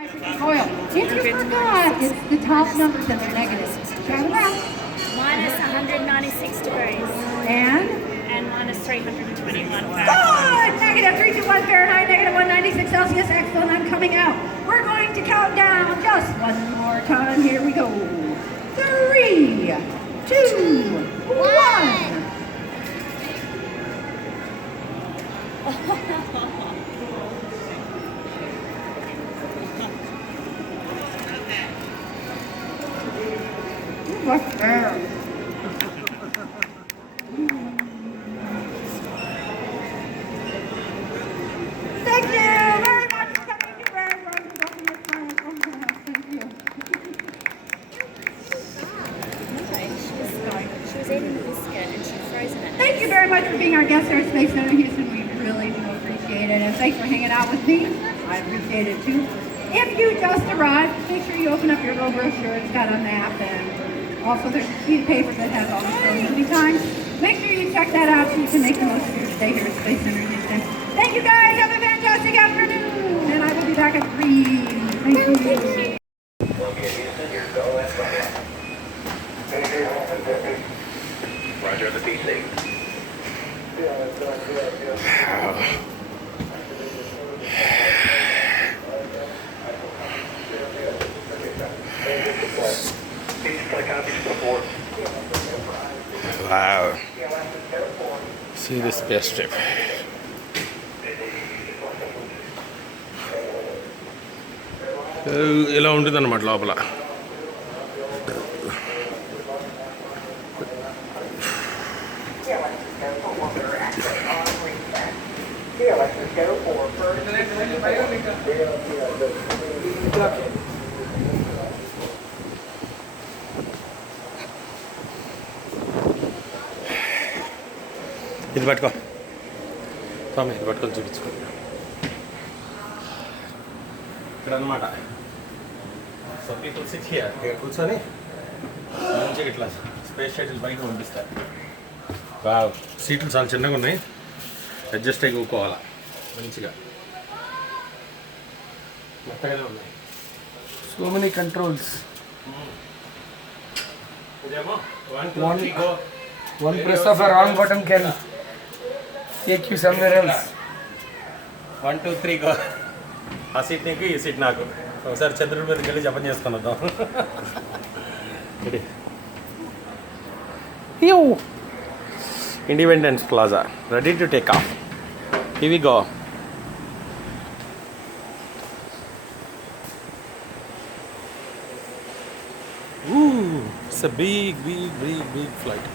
Oil. If you forgot, it's the top numbers and they're negative. Shout them out. Minus 196 degrees. And minus 321 good! Fahrenheit. Negative 321 Fahrenheit, negative 196 Celsius. Excellent. I'm coming out. We're going to count down just one more time. Here we go. 3, 2, 1. What's there? Thank you very much for coming to Bhargava. Thank you. She was eating the biscuit and she'd frozen it. Thank you very much for being our guest here at Space Center Houston. We really do appreciate it. And thanks for hanging out with me. I appreciate it too. If you just arrived, make sure you open up your little brochure. It's got a map and also there's a sheet of paper that has all the programming times. Make sure you check that out so you can make the most of your stay here at Space Center Houston. Thank you guys. Have a fantastic afternoon. And I will be back at 3. Thank you. Roger the PC. Wow. See this space trip. ఇలా ఉంటుంది అన్నమాట లోపల. ఇది పట్టుకో స్వామి, ఇది పట్టుకొని చూపించుకో. ఇక్కడ అనమాట. So people SIT here. ఇక్కడ కూర్చొని మంచిగా ఇట్లా స్పేస్ షటిల్ బయట పంపిస్తారు. సీట్లు చాలా చిన్నగా ఉన్నాయి, అడ్జస్ట్ అయ్యి కూకోవాలా మంచిగా. మెత్తగానే ఉన్నాయి. So many controls. ఇదేమో 1 2 3 go. One press of a wrong button can take you somewhere else. 1 2 3 go. ఆ సీట్ నీకు, ఈ సీట్ నాకు. ఒకసారి చంద్రుడి మీదకి వెళ్ళి జపం చేసుకుని వద్దాం. Independence plaza ready to take off. Here we go. Ooh, it's a big flight.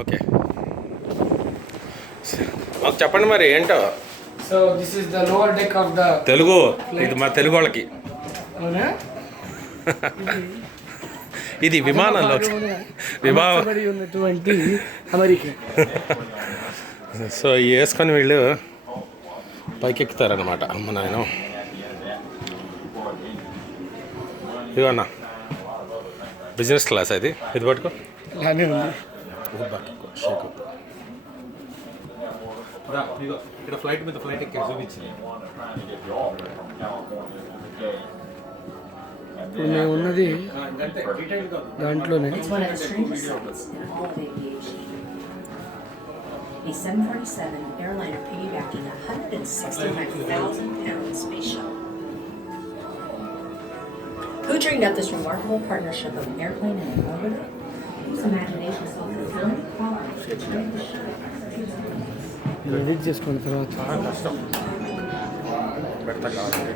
Okay, మాకు చెప్పండి మరి ఏంటో. So this is the lower deck of the Telugu, ఇది మా తెలుగు వాళ్ళకి. అవునా? ఇది విమానంలో అమర్చబడి ఉన్నటువంటి అమెరికా. సో వేసుకొని వీళ్ళు పైకెక్కుతారనమాట. అమ్మ నాయన, ఇవన్నా బిజినెస్ క్లాస్ అది. ఇది పట్టుకో, ఇలానే ఉంది. ఇది పట్టుకో, షేక్. ఇక్కడ ఫ్లైట్ మీద ఫ్లైట్ ఎక్కి చూపించింది. ఇప్పుడు మేము ఉన్నది దాంట్లోనే. A 747 airliner piggybacking a 165,000 pound space shuttle. Who dreamed up this remarkable partnership of an airplane and an orbiter? Whose imagination saw the design quality to turn the shuttle to the edit చేసుకున్న తర్వాత కష్టం పెడతా కావాలి.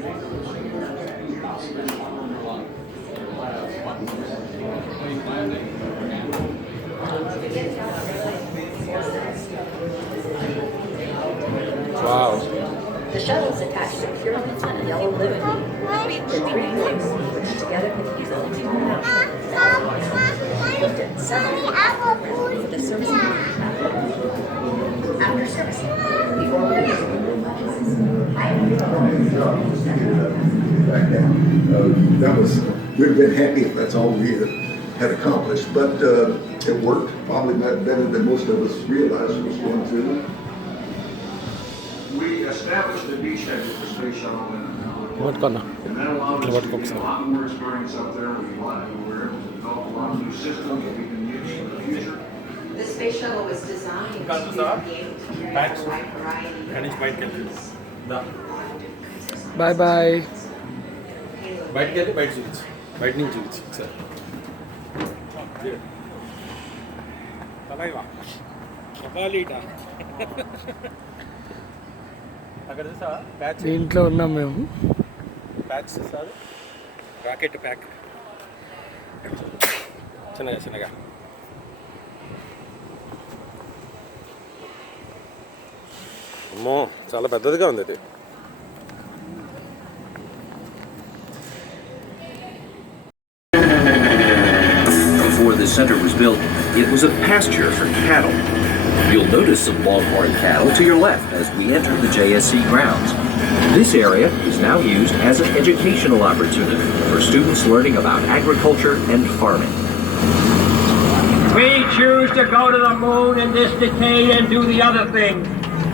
Wow. The shuttle is attached to purely yellow living. The three wings put together with easily lifted 70 for the service. After servicing, the orbiter is That was we'd have been happy if that's all we had accomplished. But it worked probably better than most of us realized it was going to. We established a beachhead with the space shuttle What color? and that allowed What us to cooks get a lot more experience up there. We were able to develop a lot of new systems that we can use in the future. The space shuttle was designed to be able to carry Packs. a wide variety And it's white color. The boy boy. బయటకి వెళ్ళి బయట చూపించు. బయట నుంచి చూపించు ఒకసారి. తలైవా కబాలీట అక్కడ చూసా ప్యాచ్ దీంట్లో ఉన్నాం మేము. ప్యాచ్ చూసారు రాకెట్ ప్యాక్ చిన్నగా చిన్నగా అమ్మో చాలా పెద్దదిగా ఉంది ఇది. Before the center was built, it was a pasture for cattle. You'll notice some longhorn cattle to your left as we enter the JSC grounds. This area is now used as an educational opportunity for students learning about agriculture and farming. We choose to go to the moon in this decade and do the other things,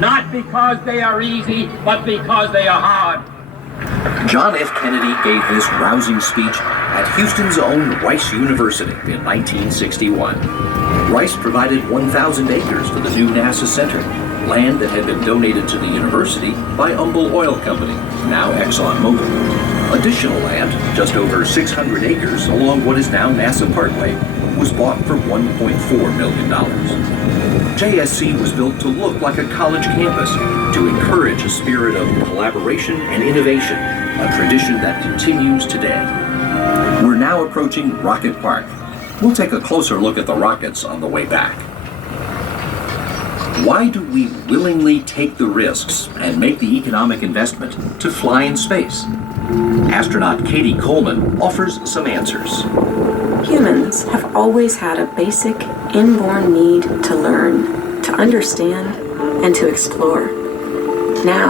not because they are easy, but because they are hard. John F. Kennedy gave this rousing speech at Houston's own Rice University in 1961. Rice provided 1,000 acres for the new NASA Center, land that had been donated to the university by Humble Oil Company, now ExxonMobil. Additional land, just over 600 acres along what is now NASA Parkway, was bought for $1.4 million. JSC was built to look like a college campus, to encourage a spirit of collaboration and innovation, a tradition that continues today. We're now approaching Rocket Park. We'll take a closer look at the rockets on the way back. Why do we willingly take the risks and make the economic investment to fly in space? Astronaut Katie Coleman offers some answers. Humans have always had a basic, inborn need to learn, to understand, and to explore. Now,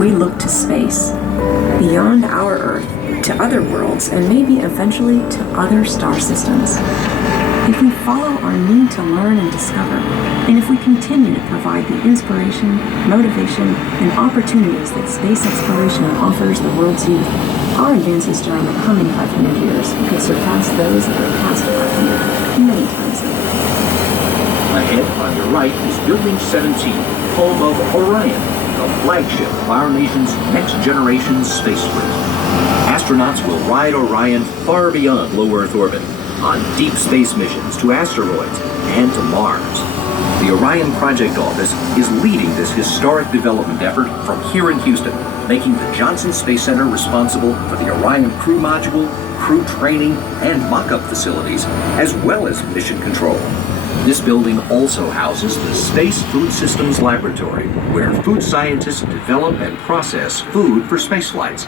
we look to space, beyond our Earth, to other worlds, and maybe eventually to other star systems. If we follow our need to learn and discover, and if we continue to provide the inspiration, motivation, and opportunities that space exploration offers the world's youth, our advances during the coming 500 years could surpass those of the past 500 many times over. Ahead on your right is Building 17, home of Orion, the flagship of our nation's next-generation space fleet. Astronauts will ride Orion far beyond low Earth orbit, on deep space missions to asteroids and to Mars. The Orion Project Office is leading this historic development effort from here in Houston, making the Johnson Space Center responsible for the Orion crew module, crew training, and mock-up facilities, as well as mission control. This building also houses the Space Food Systems Laboratory, where food scientists develop and process food for space flights.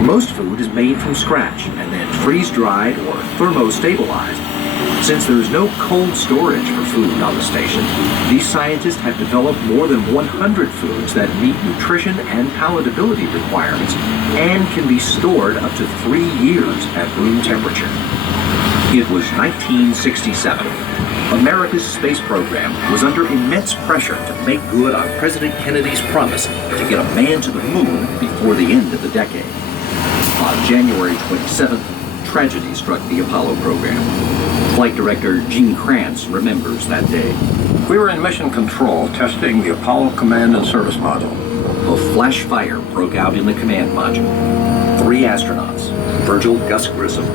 Most food is made from scratch and then freeze-dried or thermostabilized. Since there is no cold storage for food on the station, these scientists have developed more than 100 foods that meet nutrition and palatability requirements and can be stored up to 3 years at room temperature. It was 1967. America's space program was under immense pressure to make good on President Kennedy's promise to get a man to the moon before the end of the decade. On January 27th, tragedy struck the Apollo program. Flight Director Gene Kranz remembers that day. We were in mission control testing the Apollo command and service module. A flash fire broke out in the command module. 3 astronauts, Virgil Gus Grissom,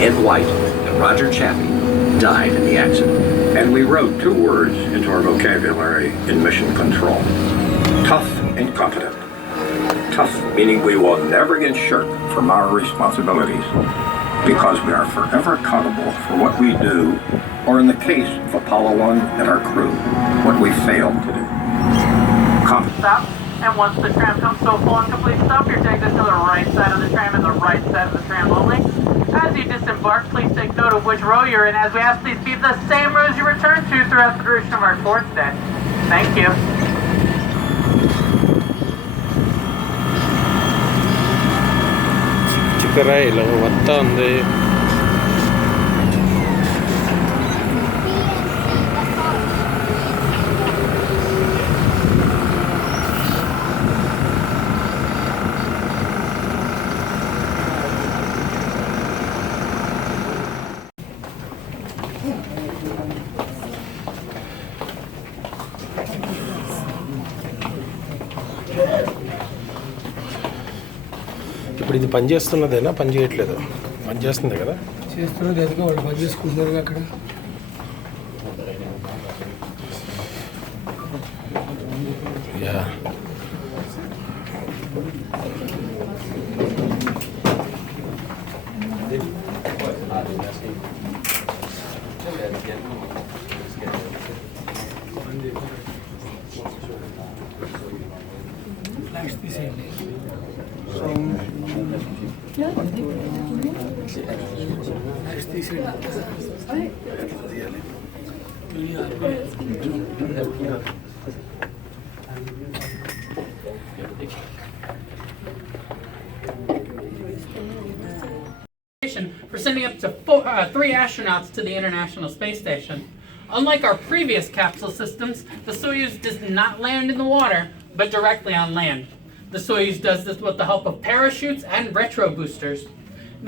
Ed White, and Roger Chaffee, died in the accident. And we wrote 2 words into our vocabulary in mission control. Tough and competent. Tough meaning we will never get shirk from our responsibilities, because we are forever accountable for what we do, or in the case of Apollo 1 and our crew, what we failed to do. Stop, and once the tram comes to a full and complete stop, you're taken to the right side of the tram and the right side of the tram only. As you disembark, please take note of which row you're in, as we ask these be the same rows you return to throughout the duration of our tour today. Thank you. చిక్కరాయిలో వత్త ఉంది ఇప్పుడు ఇది పని చేస్తున్నదేనా పని చేయట్లేదు పని చేస్తుంది కదా చేస్తున్నది ఎదుగు వాళ్ళు పని చేసుకుంటున్నారు అక్కడ యా ఫ్లాష్ తీసేయండి ఫ్లాష్ తీసేయండి for sending up to 3 astronauts to the International Space Station. Unlike our previous capsule systems, the Soyuz does not land in the water, but directly on land. The Soyuz does this with the help of parachutes and retro boosters.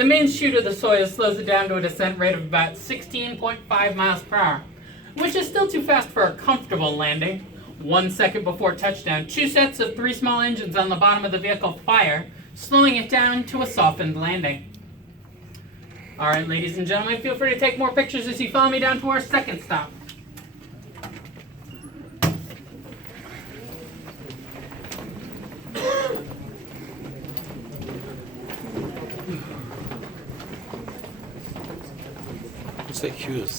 The main chute of the Soyuz slows it down to a descent rate of about 16.5 miles per hour, which is still too fast for a comfortable landing. 1 second before touchdown, 2 sets of 3 small engines on the bottom of the vehicle fire, slowing it down to a softened landing. All right, ladies and gentlemen, feel free to take more pictures as you follow me down to our second stop. It's like hues.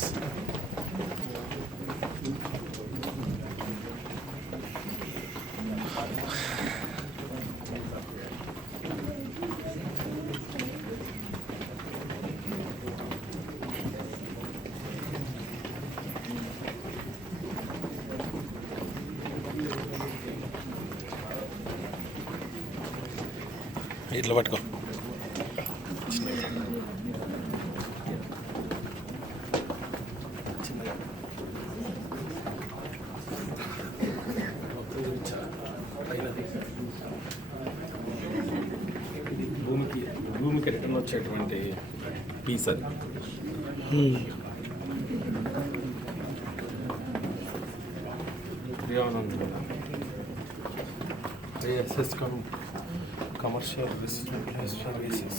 ఇట్లా పట్టుకో భూమికి return వచ్చేటువంటి piece అది commercial services.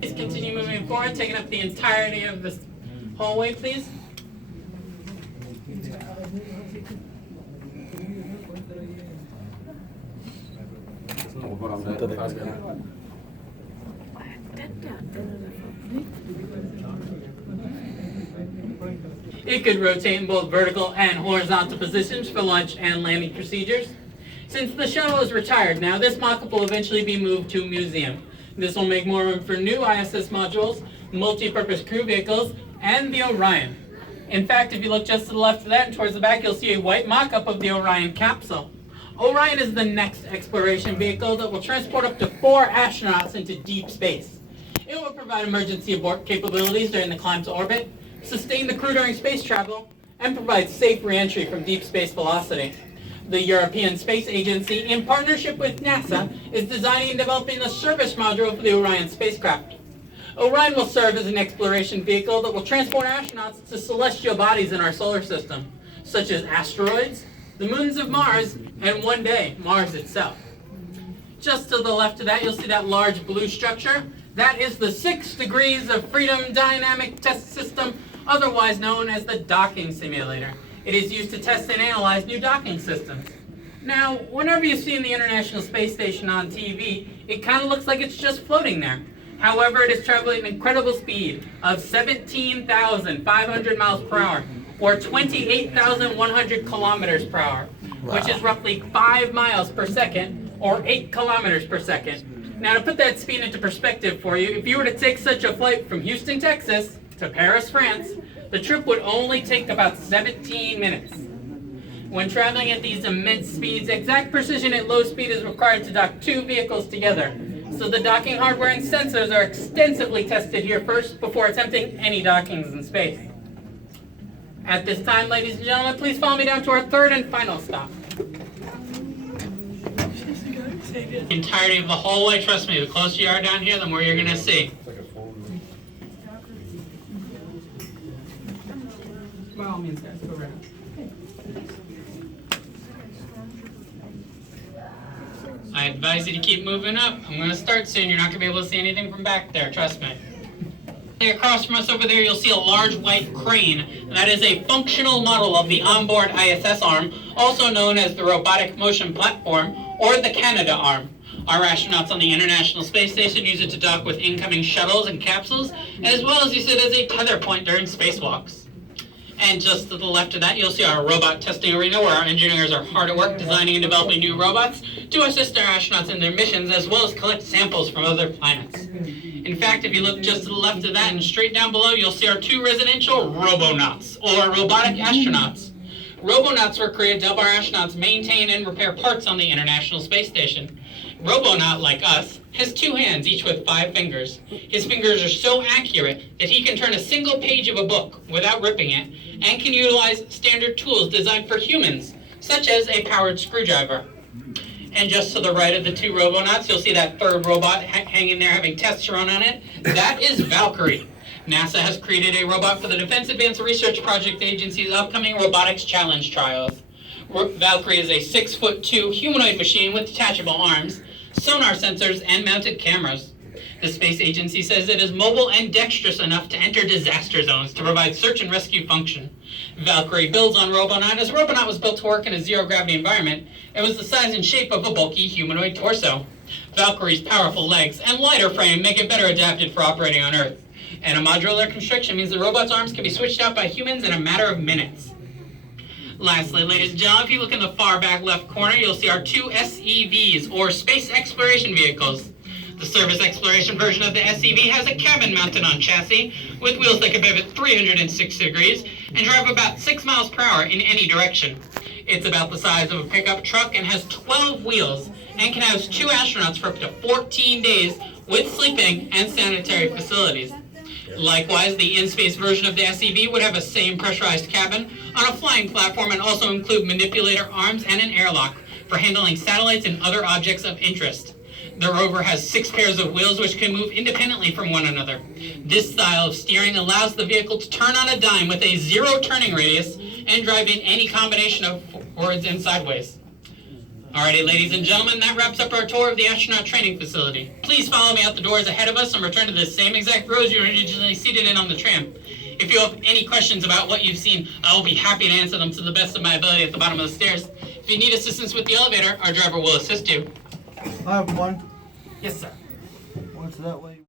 Please continue moving forward, taking up the entirety of this hallway, please. It could rotate in both vertical and horizontal positions for launch and landing procedures. Since the shuttle is retired now, this mock-up will eventually be moved to a museum. This will make more room for new ISS modules, multi-purpose crew vehicles, and the Orion. In fact, if you look just to the left of that and towards the back, you'll see a white mock-up of the Orion capsule. Orion is the next exploration vehicle that will transport up to 4 astronauts into deep space. It will provide emergency abort capabilities during the climb to orbit, sustain the crew during space travel, and provide safe re-entry from deep space velocity. The European Space Agency, in partnership with NASA, is designing and developing a service module for the Orion spacecraft. Orion will serve as an exploration vehicle that will transport astronauts to celestial bodies in our solar system, such as asteroids, the moons of Mars, and one day, Mars itself. Just to the left of that, you'll see that large blue structure. That is the 6 degrees of freedom dynamic test system, otherwise known as the docking simulator. It is used to test and analyze new docking systems. Now, whenever you've seen the International Space Station on TV, it kind of looks like it's just floating there. However, it is traveling at an incredible speed of 17,500 miles per hour, or 28,100 kilometers per hour, which is roughly 5 miles per second, or 8 kilometers per second. Now, to put that speed into perspective for you, if you were to take such a flight from Houston, Texas, to Paris, France, the trip would only take about 17 minutes. When traveling at these immense speeds, exact precision at low speed is required to dock 2 vehicles together. So the docking hardware and sensors are extensively tested here first before attempting any dockings in space. At this time, ladies and gentlemen, please follow me down to our third and final stop. The entirety of the hallway, trust me, the closer you are down here, the more you're going to see. By all means, guys, go around. I advise you to keep moving up. I'm going to start soon. You're not going to be able to see anything from back there, trust me. Across from us over there, you'll see a large white crane. That is a functional model of the onboard ISS arm, also known as the Robotic Motion Platform, or the Canada arm. Our astronauts on the International Space Station use it to dock with incoming shuttles and capsules, as well as use it as a tether point during spacewalks. And just to the left of that, you'll see our robot testing arena, where our engineers are hard at work designing and developing new robots to assist our astronauts in their missions, as well as collect samples from other planets. In fact, if you look just to the left of that and straight down below, you'll see our two residential robonauts, or robotic astronauts. Robonauts were created to help our astronauts maintain and repair parts on the International Space Station. Robonaut, like us, has two hands, each with 5 fingers. His fingers are so accurate that he can turn a single page of a book without ripping it, and can utilize standard tools designed for humans, such as a powered screwdriver. And just to the right of the two robonauts, you'll see that third robot hanging there having tests run on it. That is Valkyrie. NASA has created a robot for the Defense Advanced Research Project Agency's upcoming robotics challenge trials. Valkyrie is a 6'2" humanoid machine with detachable arms, sonar sensors, and mounted cameras. The space agency says it is mobile and dexterous enough to enter disaster zones to provide search and rescue function. Valkyrie builds on Robonaut, as Robonaut was built to work in a zero-gravity environment. It was the size and shape of a bulky humanoid torso. Valkyrie's powerful legs and lighter frame make it better adapted for operating on Earth. And a modular construction means the robot's arms can be switched out by humans in a matter of minutes. Lastly, ladies and gentlemen, if you look in the far back left corner, you'll see our two SEVs, or Space Exploration Vehicles. The surface exploration version of the SEV has a cabin mounted on chassis with wheels that can pivot 360 degrees and drive about 6 miles per hour in any direction. It's about the size of a pickup truck and has 12 wheels and can house 2 astronauts for up to 14 days with sleeping and sanitary facilities. Likewise, the in-space version of the SEV would have a same pressurized cabin on a flying platform and also include manipulator arms and an airlock for handling satellites and other objects of interest. The rover has 6 pairs of wheels which can move independently from one another. This style of steering allows the vehicle to turn on a dime with a 0 turning radius and drive in any combination of forwards and sideways. Alrighty, ladies and gentlemen, that wraps up our tour of the astronaut training facility. Please follow me out the doors ahead of us and return to the same exact rows you were originally seated in on the tram. If you have any questions about what you've seen, I will be happy to answer them to the best of my ability at the bottom of the stairs. If you need assistance with the elevator, our driver will assist you. I have one. Yes, sir. What's that way?